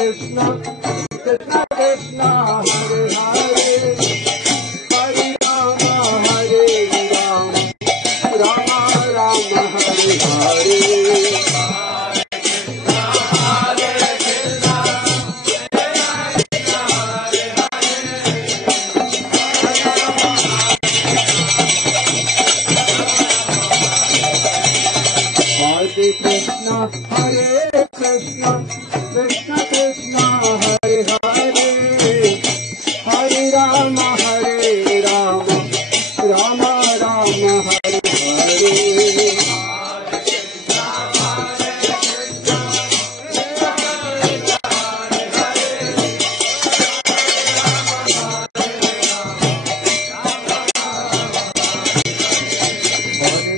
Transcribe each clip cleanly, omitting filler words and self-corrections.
Krishna, Krishna Krishna, Hare Hare, Hare Rama, Hare Rama, Rama Rama, Hare Hare. Hare Krishna, Krishna Krishna, Hare Hare, Hare Rama, Hare Rama, Rama Rama, Hare Hare.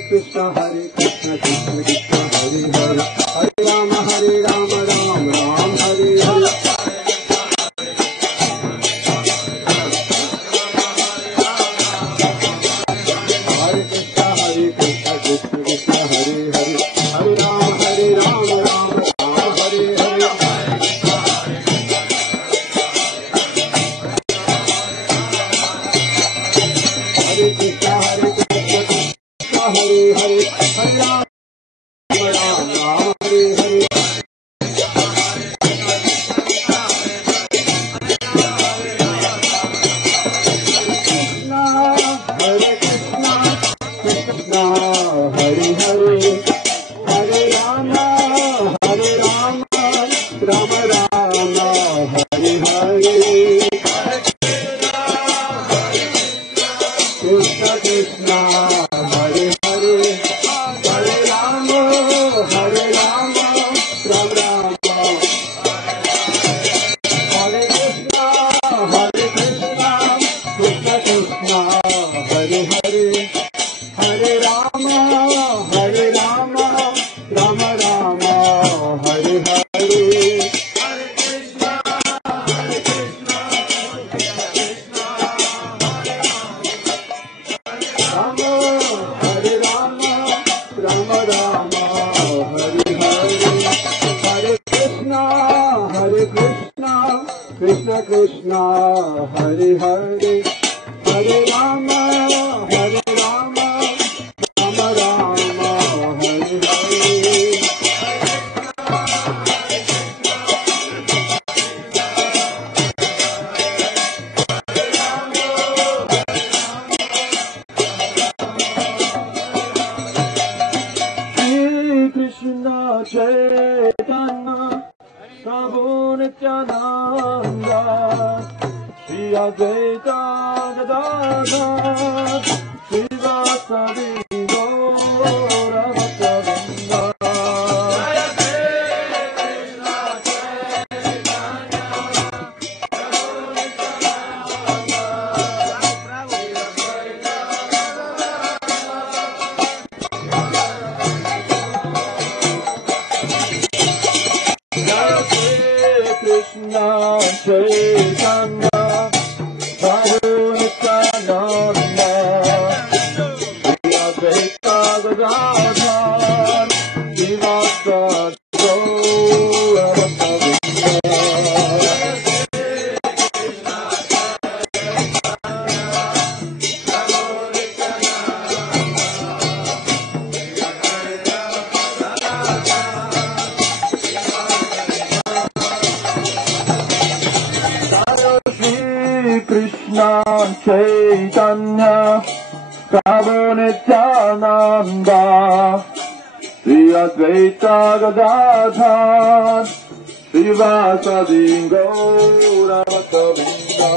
Krishna, Hare Krishna, Krishna Krishna, Hare Hare, Hare Rama, Hare Rama, Rama Rama, Hare Hare. Hare Krishna, Hare Krishna, Krishna Krishna, Hare Hare, Hare Rama, Hare Rama, Rama Rama, Hare Hare. Hare Krishna, Hare Krishna, Hare Hare, Hare Rama, Rama Rama, Hare Hare. Krishna, Hare Krishna, Krishna Hare Hare, Hare Rama, Rama Rama, Hare Hare. Krishna Krishna, Hare Hare, Hare Rama, Rama Rama. Hare Krishna, Krishna Krishna, Hare Hare, Hare Rama, Rama Rama, Hare Hare. Rama, Hare Rama, Rama Rama, Hare Hare. Hare Krishna, Krishna Krishna, Hare Hare, Hare Rama, Rama Rama, Hare Hare. Krishna Chaitanya Prabhu Nityananda Shri Advaita Gadadhara Srivasadi Gaura Bhakta-vrinda. Krishna Chaitanya Prabhu Nityananda Shri Advaita Gadadhara Srivasadi Gaura Bhakta-vrinda. Krishna Chaitanya Prabhu Nityananda Shri Advaita Gadadhara Srivasadi Gaura Bhakta-vrinda.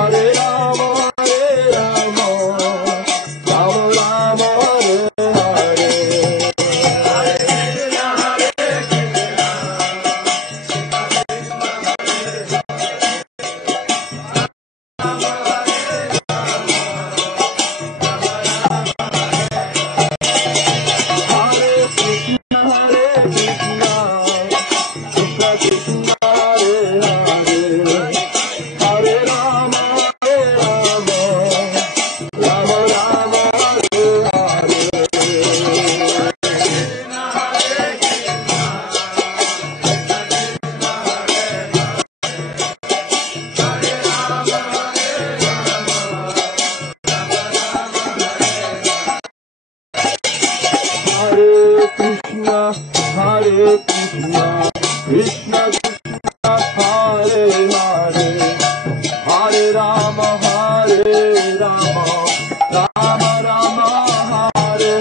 Hare Rama Rama Hare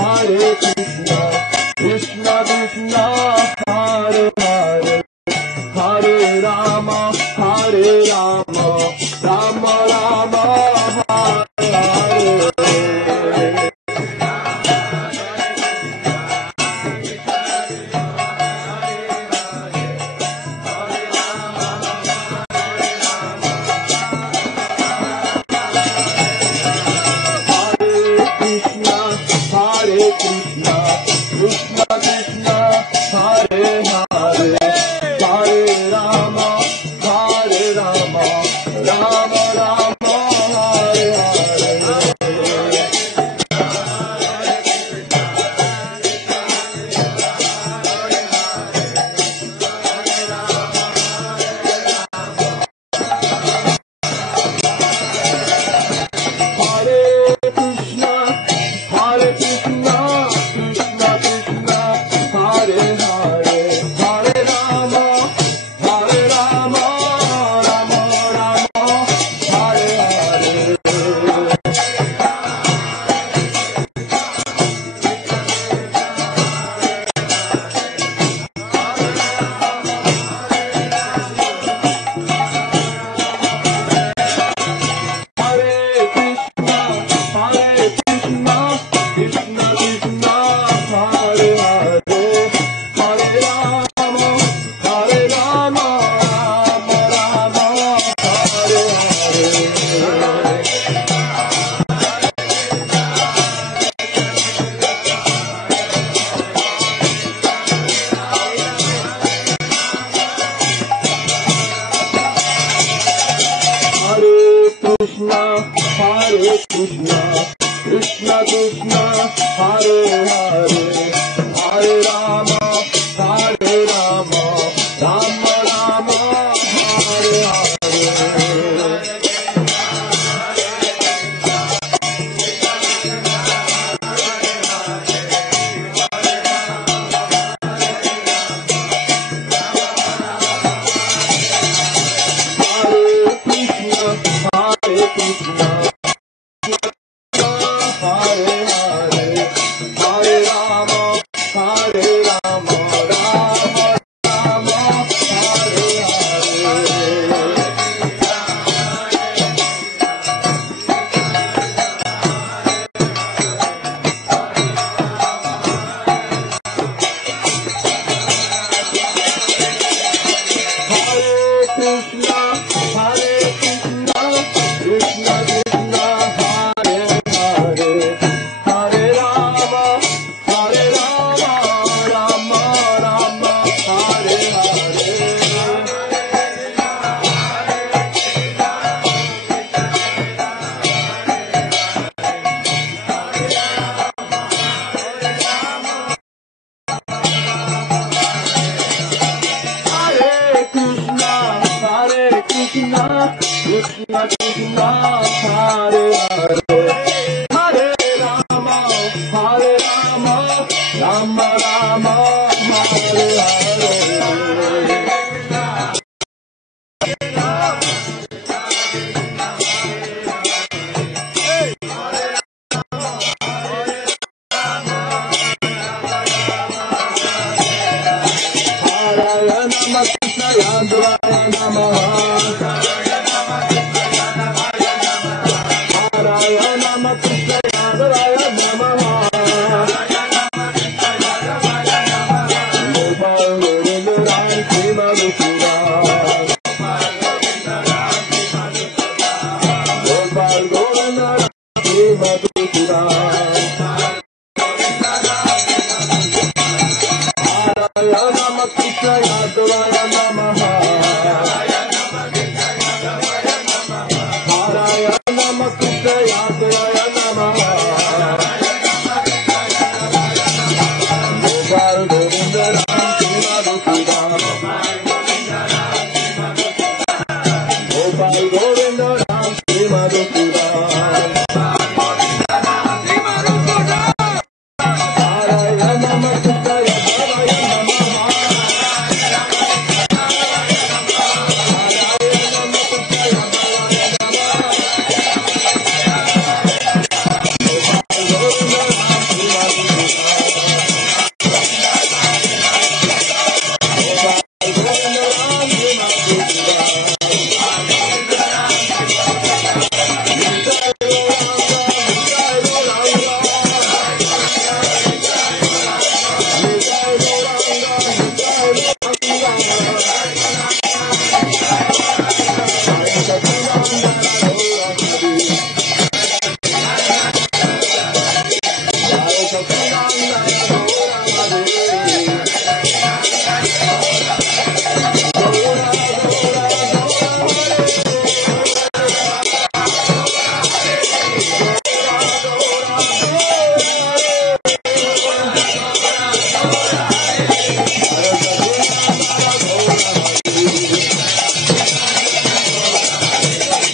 Hare Krishna Krishna Hare Hare Hare Rama Rama Rama Hare Hare Krishna Krishna Hare Hare Hare Rama Rama Rama Hare Hare Krishna Krishna Krishna Hare Hare Hare Rama Rama Rama Hare Hare Krishna Krishna Hare Hare Hare Rama Rama Rama Hare Hare Narayana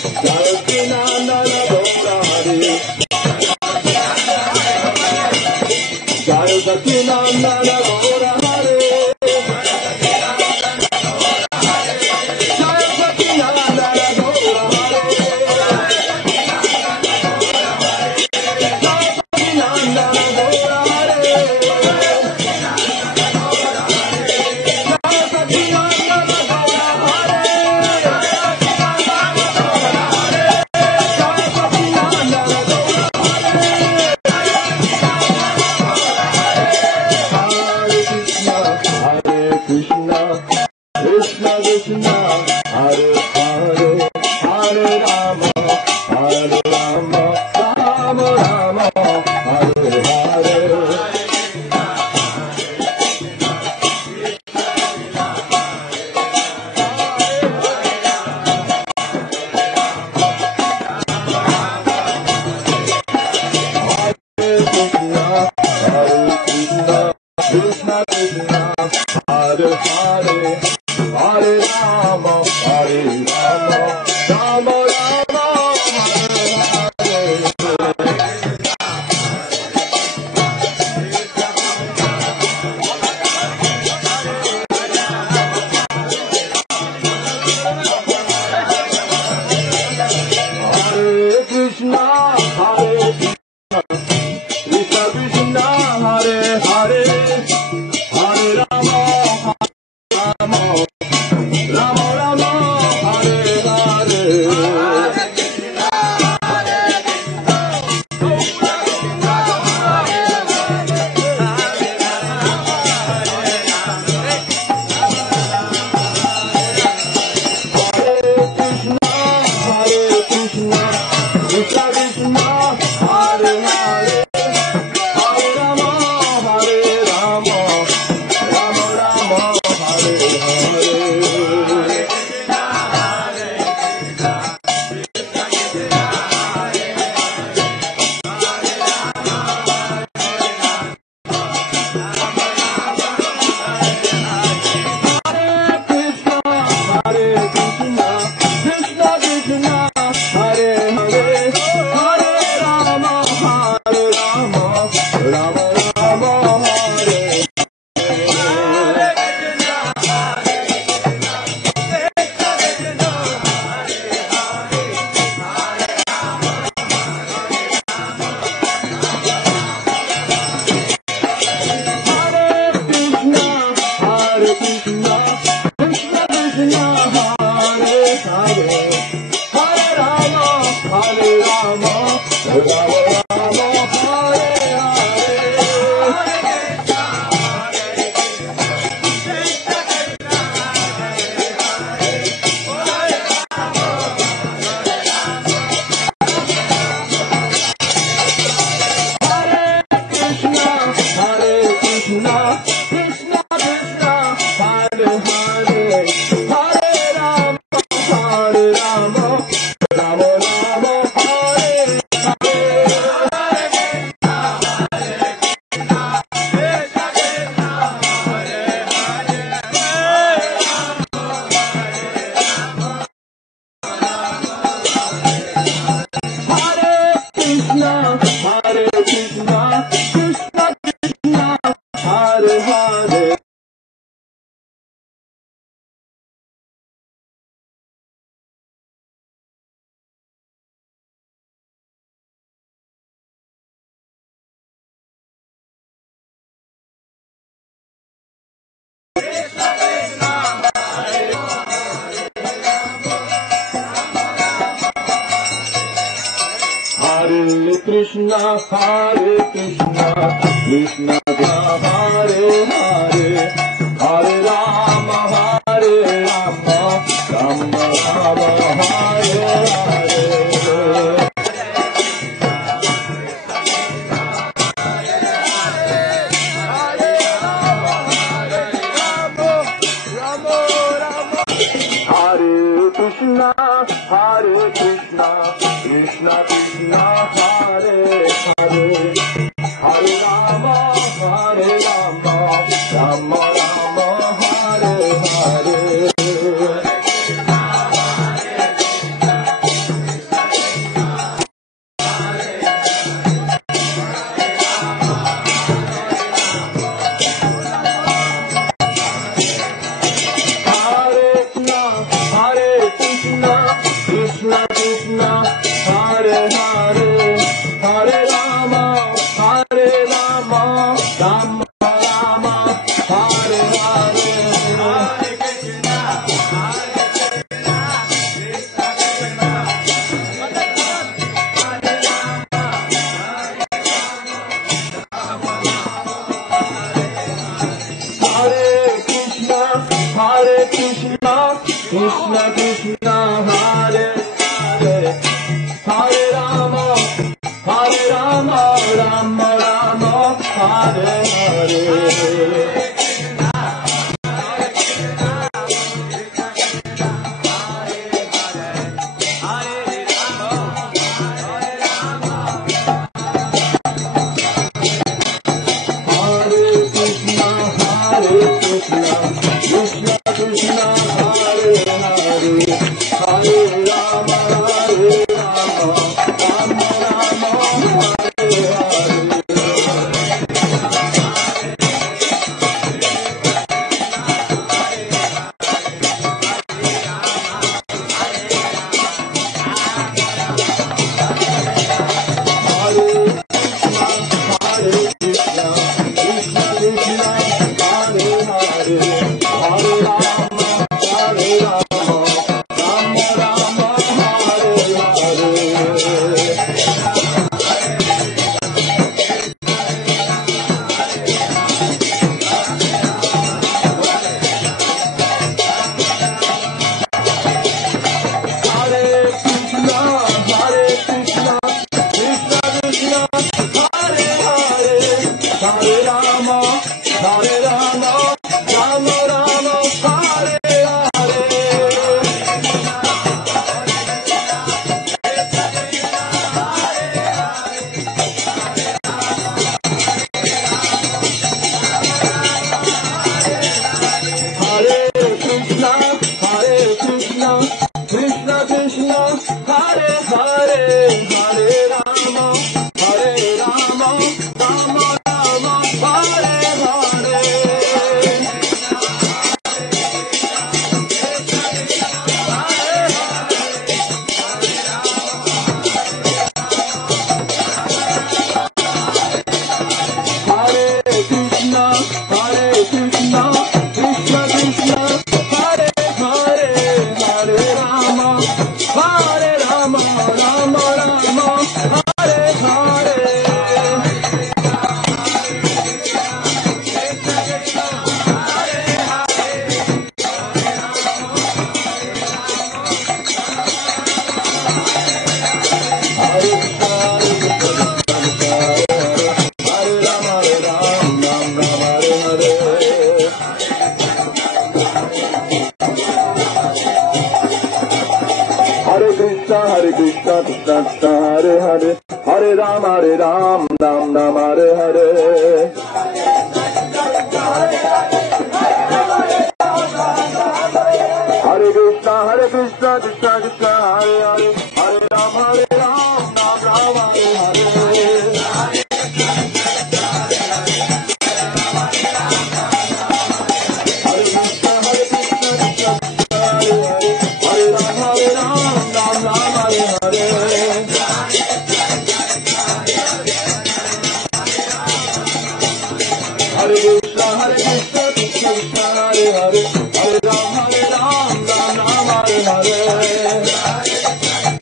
Jai Sachinandana Gaura Hari. Jai Sachinandana Gaura Hari. Jai Sachinandana Gaura Hari. Jai Sachinandana Gaura Hari. Krishna Krishna, Hare Hare, Hare Rama, Hare Rama, Rama Rama, Hare Hare. Krishna Krishna, Hare Hare, Hare Rama, Hare Rama, Rama Rama, Hare Hare. Hare Krishna, Hare Krishna, Krishna Krishna, Hare Hare, Hare Rama, Rama, Rama Rama, Hare Hare. Hare Krishna, Hare Krishna, Krishna Krishna, Hare Hare, Hare Rama, Hare Rama, Rama Rama, Hare Hare. Krishna, Hare Krishna, Krishna Krishna, Hare Hare, Hare Rama, Hare Rama, Rama Rama, Hare Hare Krishna, Hare Krishna, Krishna Krishna, Hare Hare, Hare Rama, Hare Rama, Rama Rama, Hare Hare Krishna, Hare Krishna, Krishna Krishna, Hare Hare, Hare Rama, Hare Rama, Rama Rama, Hare Hare Krishna, Hare Krishna, Krishna Krishna, Hare Hare. Hare Krishna, Hare Krishna, Krishna Krishna, Hare Hare, Hare Rama, Hare Rama, Rama Rama, Hare Hare. Hare Krishna, Hare Krishna, Krishna Krishna, Hare Hare, Hare Rama, Hare Rama, Rama Rama, Hare Hare. Krishna, Hare Hare, Hare Rama, Hare Rama, Rama Rama, Hare Hare, Hare Krishna, Hare Krishna, Krishna Krishna, Hare Hare, Hare Rama, Rama Rama, Hare Hare. Hare Krishna, Krishna Krishna, Hare Hare, Hare Ram, Ram Ram, Hare Hare. Hare Krishna, Krishna Krishna, Hare Hare, Hare Ram, Ram Ram, Hare Hare. Hare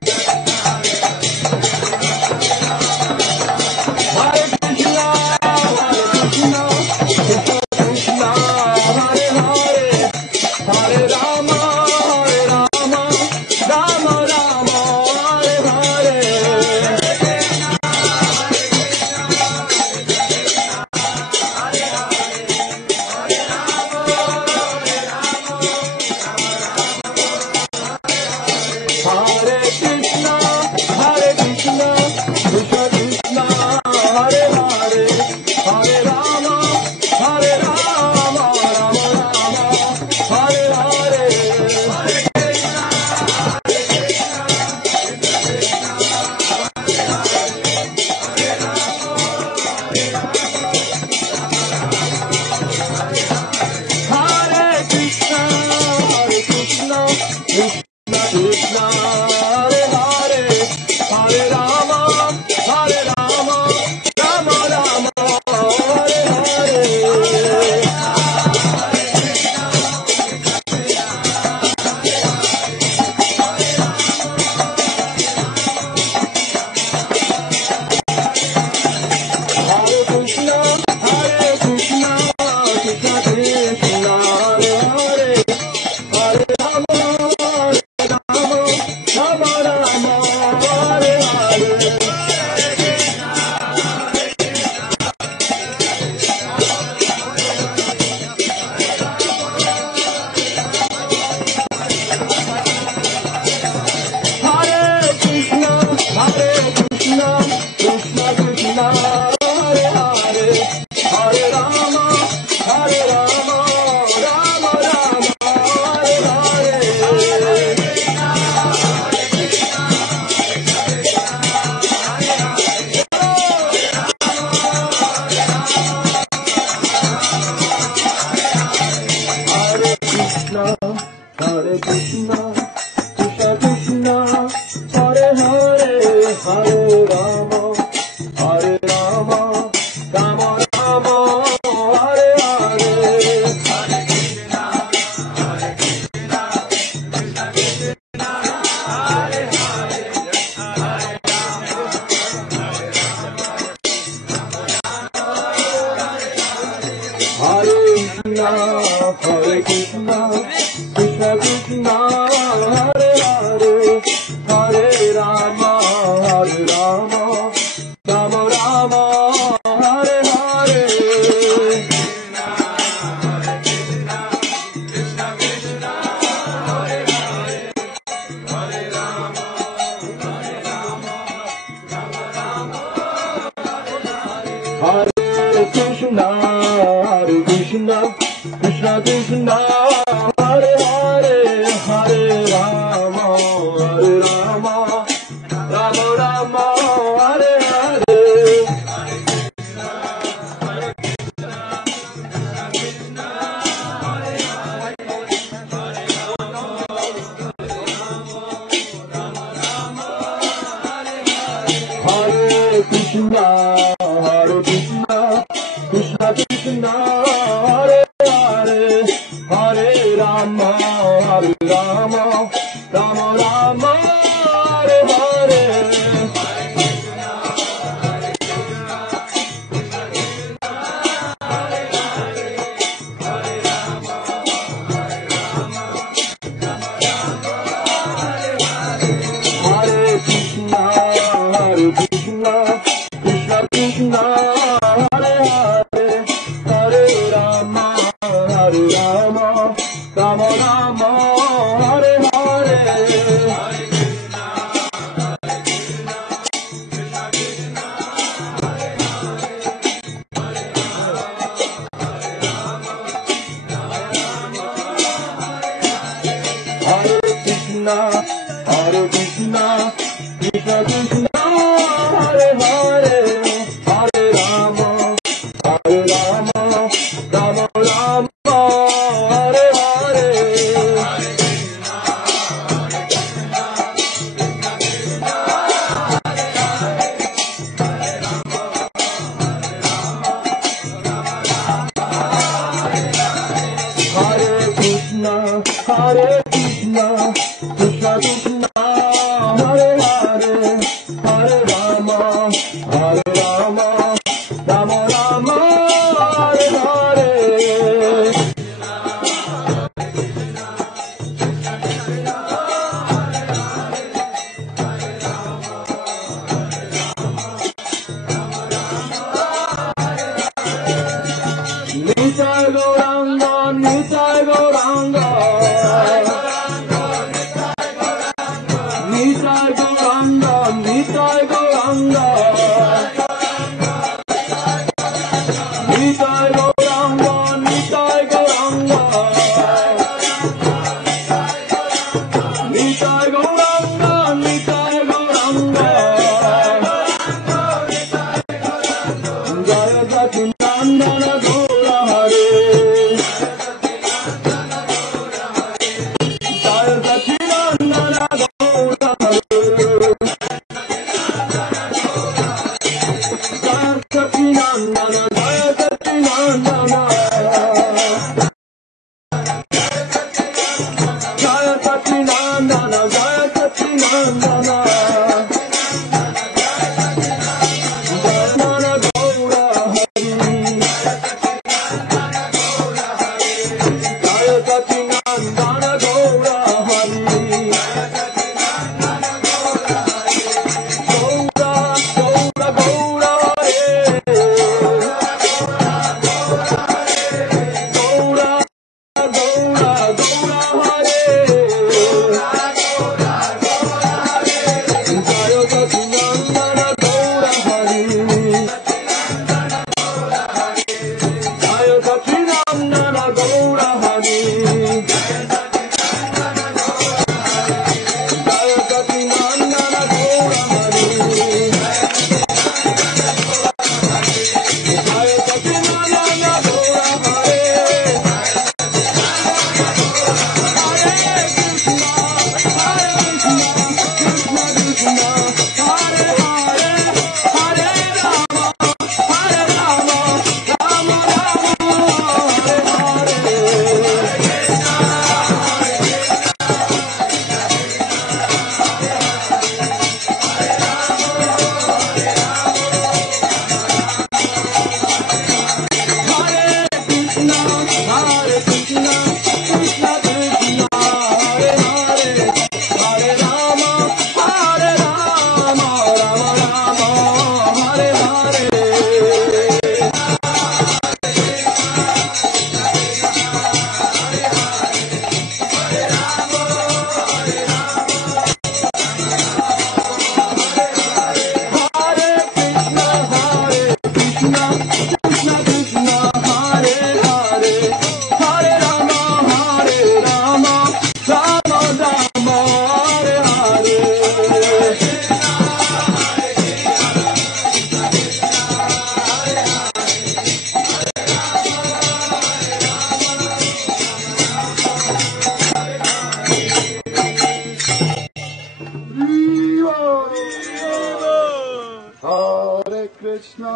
Krishna,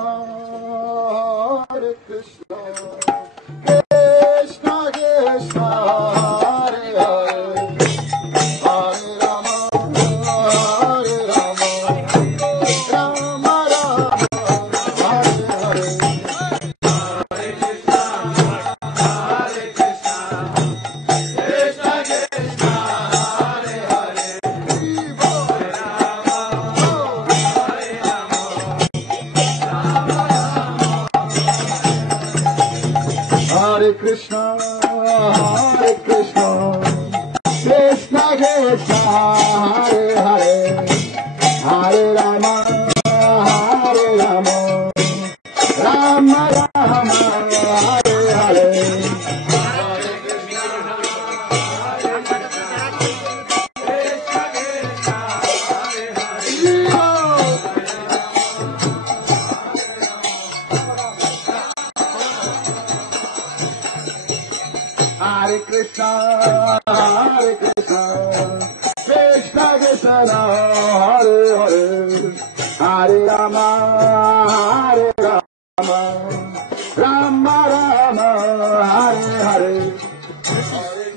Hare Krishna, Krishna Krishna, Hare Hare, Hare Rama, Hare Rama, Rama Rama, Hare Hare. Hare Krishna, Hare Krishna, Krishna Krishna, Hare Hare, Hare Rama, Hare Rama, Rama Rama, Hare Hare. Hare Krishna, Hare Krishna, Krishna Krishna, Hare Hare, Hare Rama, Hare Rama, Rama Rama, Hare Hare.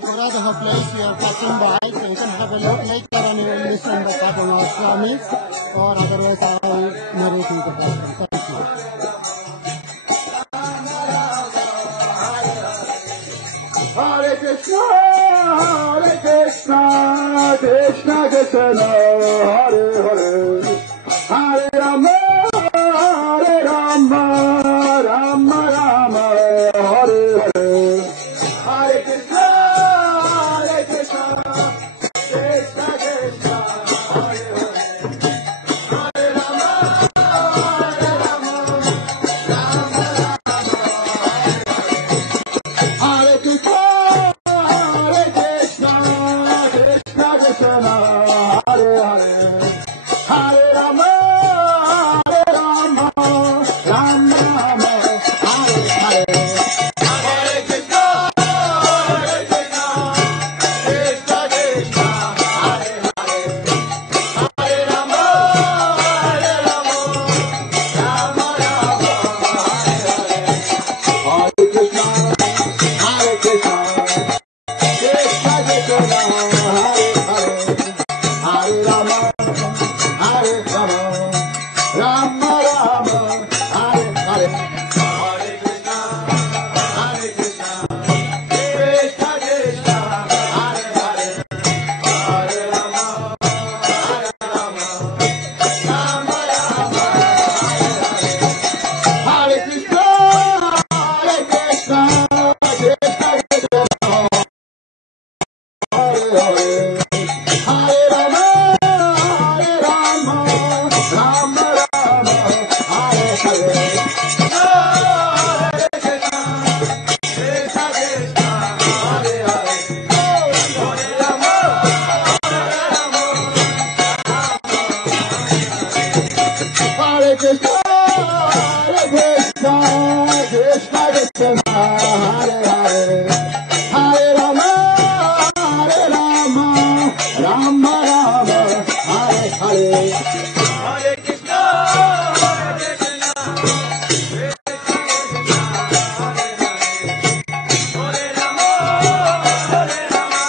Over the place we are passing by, so you can have a look later and you will listen the couple of Swamis, or otherwise I will narrate the program. Thank you. Hare Krishna, Hare Krishna, Krishna Krishna, Hare Hare, Hare Rama, Hare Rama, Rama Rama, Hare Hare, Hare Krishna, Hare Krishna, Krishna Krishna, Hare Hare, Hare Rama, Hare Rama, Rama Rama, Hare Krishna. Hare Hare, Hare Rama, Hare Rama, Rama Rama, Hare Hare, Hare Krishna, Hare Krishna, Krishna Krishna, Hare Hare, Hare Rama, Hare Rama, Rama Rama, Hare Hare, Hare Krishna, Hare Krishna, Krishna Krishna, Hare Hare. Hare Rama, Hare Rama, Rama Rama, Hare Hare, Hare Krishna, Hare Krishna, Krishna Krishna, Hare Hare, Hare Rama, Hare Rama, Rama Rama, Hare Hare, Hare Krishna, Hare Krishna, Krishna Krishna, Hare Hare. Hare Rama, Hare Rama, Rama Rama, Hare Hare. Hare Krishna, Krishna Krishna, Hare Hare. Hare Rama, Hare Rama, Hare Krishna, Hare Krishna, Krishna Krishna, Hare Hare. Hare Rama, Hare Rama, Rama Rama, Hare Hare. Hare Krishna, Hare Krishna, Hare Rama, Hare Rama,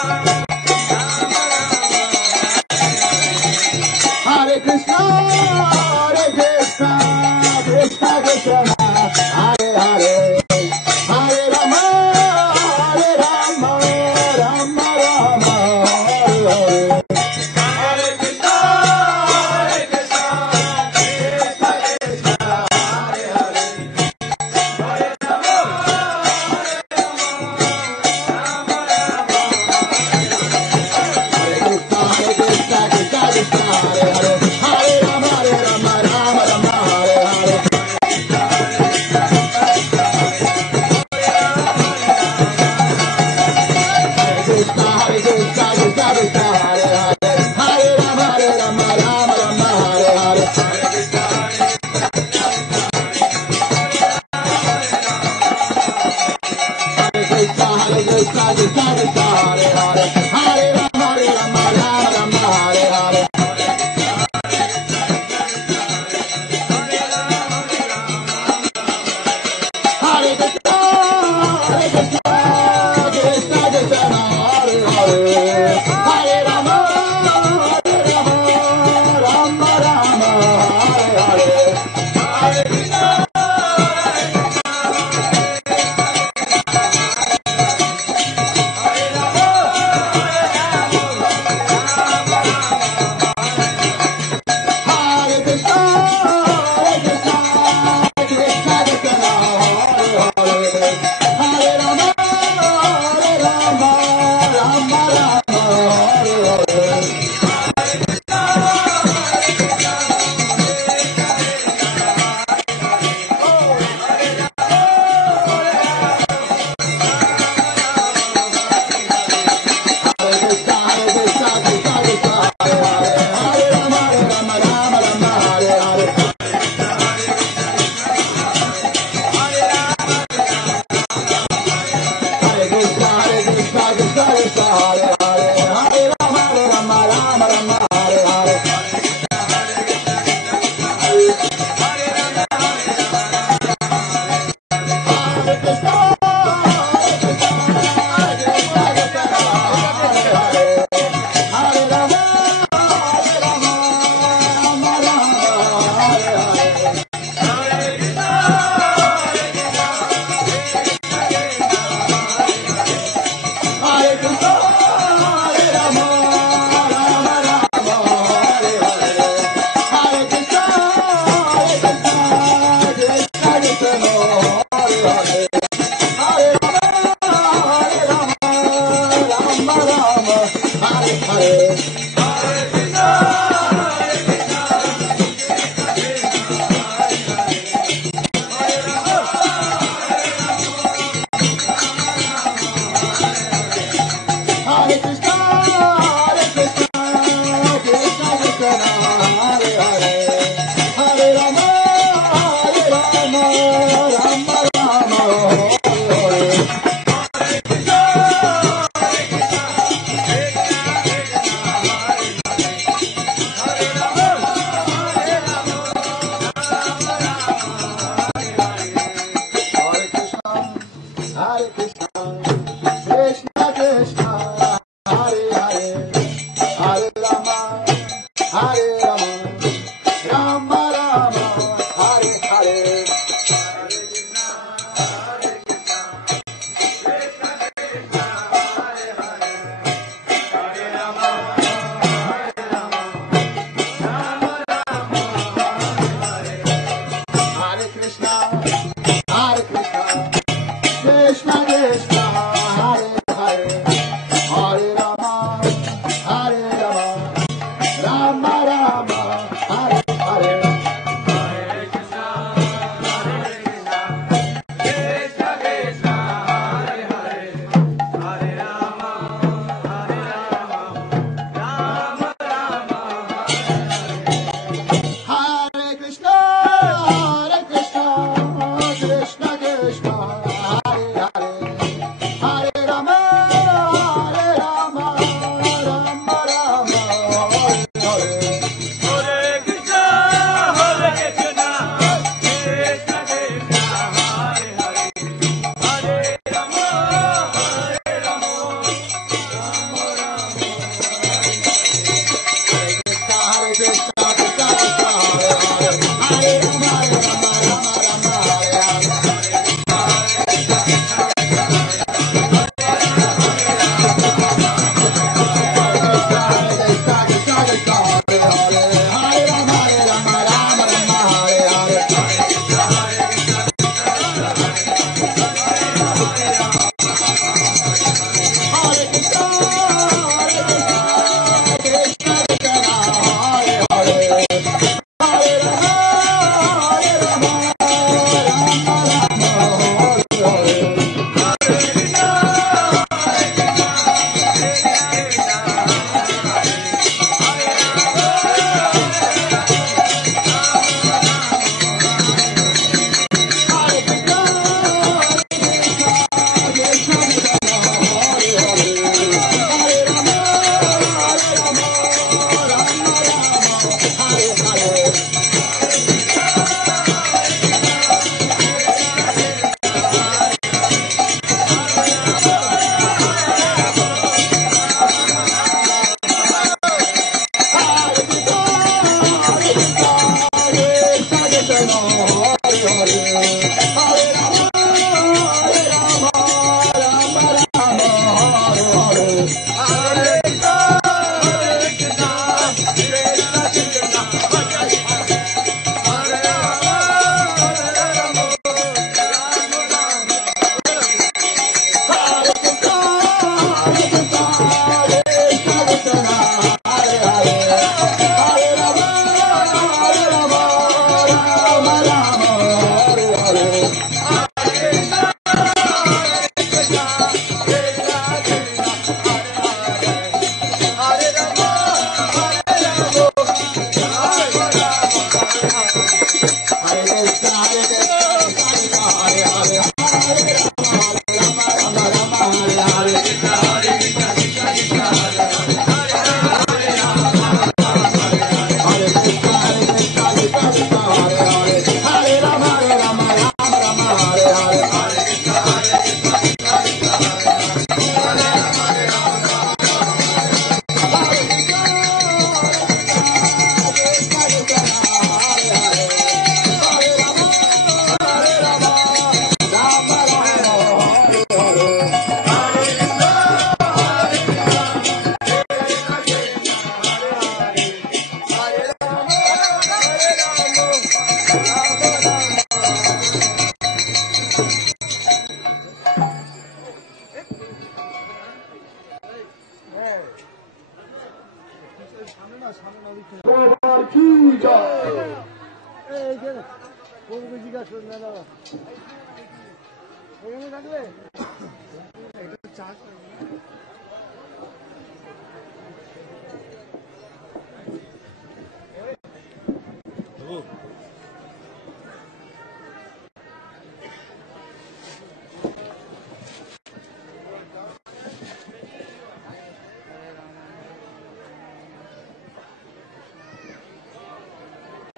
Hare Krishna, Hare Krishna, Krishna Krishna, Hare Hare. Hare Rama, Hare Rama, Rama Rama, Hare Hare. Hare Krishna, Hare Krishna, Krishna Krishna, Hare Hare. Hare Rama, Hare Rama, Rama Rama, Hare Krishna, Hare Krishna, Krishna Krishna, Hare Hare. Hare Rama, Hare Rama, Rama Rama, Hare Hare. Krishna, Hare Krishna, Krishna Krishna, Hare Hare. Hare Rama, Hare Rama, Rama Rama, Hare Hare. Hare Krishna, Hare Krishna, Krishna Krishna, Hare Hare. Hare Rama, Hare Rama, Rama Rama, Hare Hare.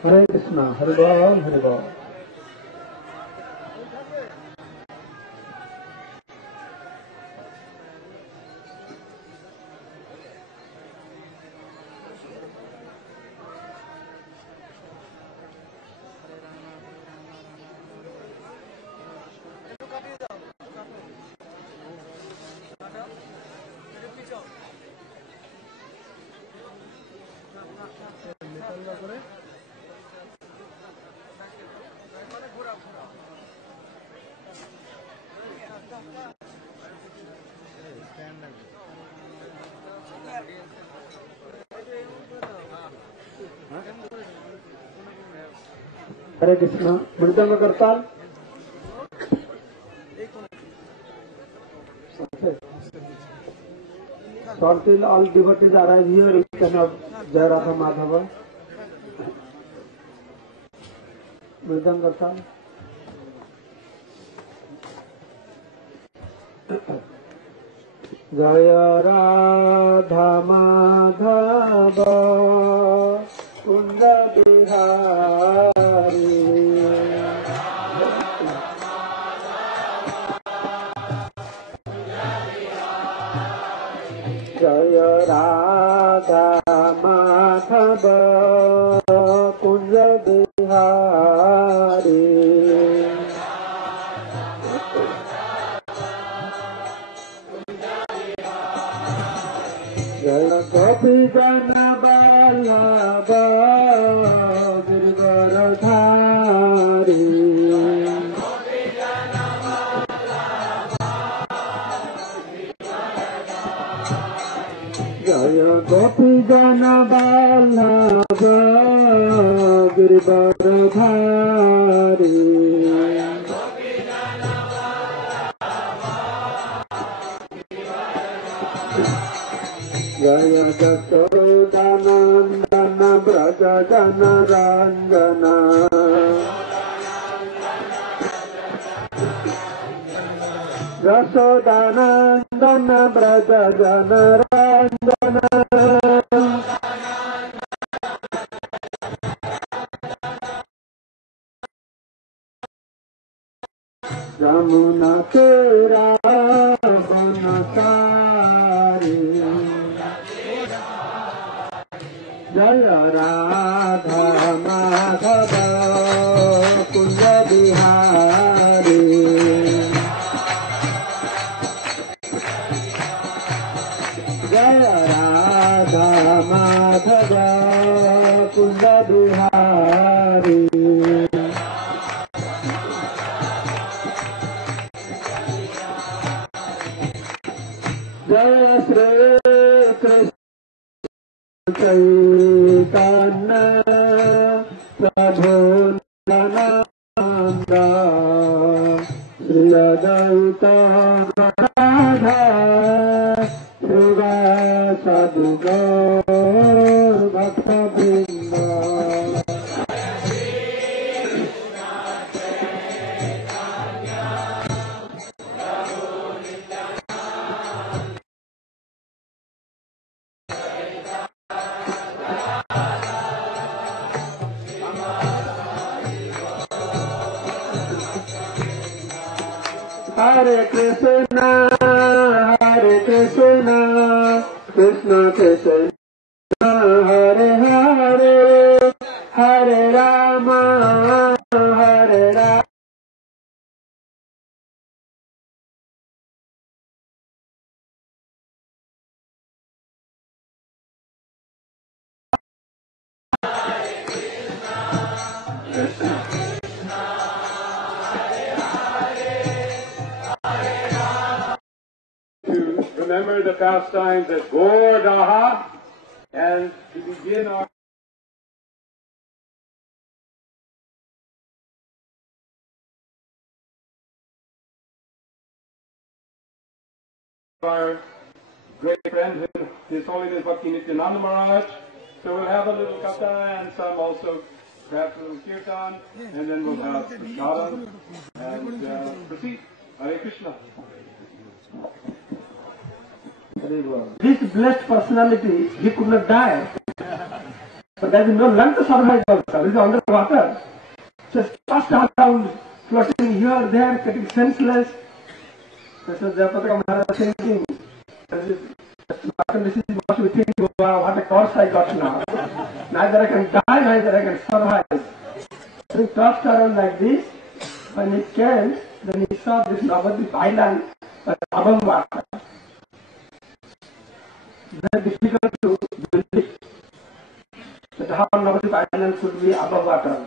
Hare Krishna, Hare Bol, Hare Bol. Hare Krishna, Mridanga Kartal. So till all devotees arrive here, we can have Jai Radha Madhava. Mridanga Kartal. Jaya Radha Madhava Kunda Bihari Jaya Radha Madhava Kunda Bihari Jaya Gopi Jana Vallabha Giridharadhari Jaya Gopi Jana Vallabha Giridharadhari Jaya Jasodanandana Braja Jana Ranjana Jasodanandana Braja Jana Ranjana Jamuna Tera Banasari Jaya Radha Madhava Kunda Bihari Jaya Radha Madhava Kunda Bihari Jaya Shri Krishna Chaitanya Prabhu Nityananda Shri Advaita Gadadhara Shri Vasa Gaur Bhakta Vrinda Hare Krishna, Krishna Krishna, Hare Hare, Hare Rama, Hare Rama. To remember the pastimes at Gordaha and to begin our great friend, His Holiness Bhakti Nityananda Maharaj. So we'll have a little katha and some also, perhaps a little kirtan, and then we'll have prasadam and proceed. Hare Krishna. This blessed personality, he could not die. But there is no lung to survive also. He is underwater. Just passed around, floating here, there, getting senseless. So Jayapataka Maharaj was thinking, this is what we think, wow, what a course I got now. Neither I can die, neither I can survive. So he tossed around like this. When he came, then he saw this Navadvip island, but above water. Very difficult to believe that how Navadvip island could be above water.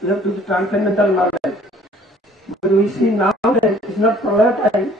We have to do transcendental knowledge. But we see nowadays it's not pralaya time.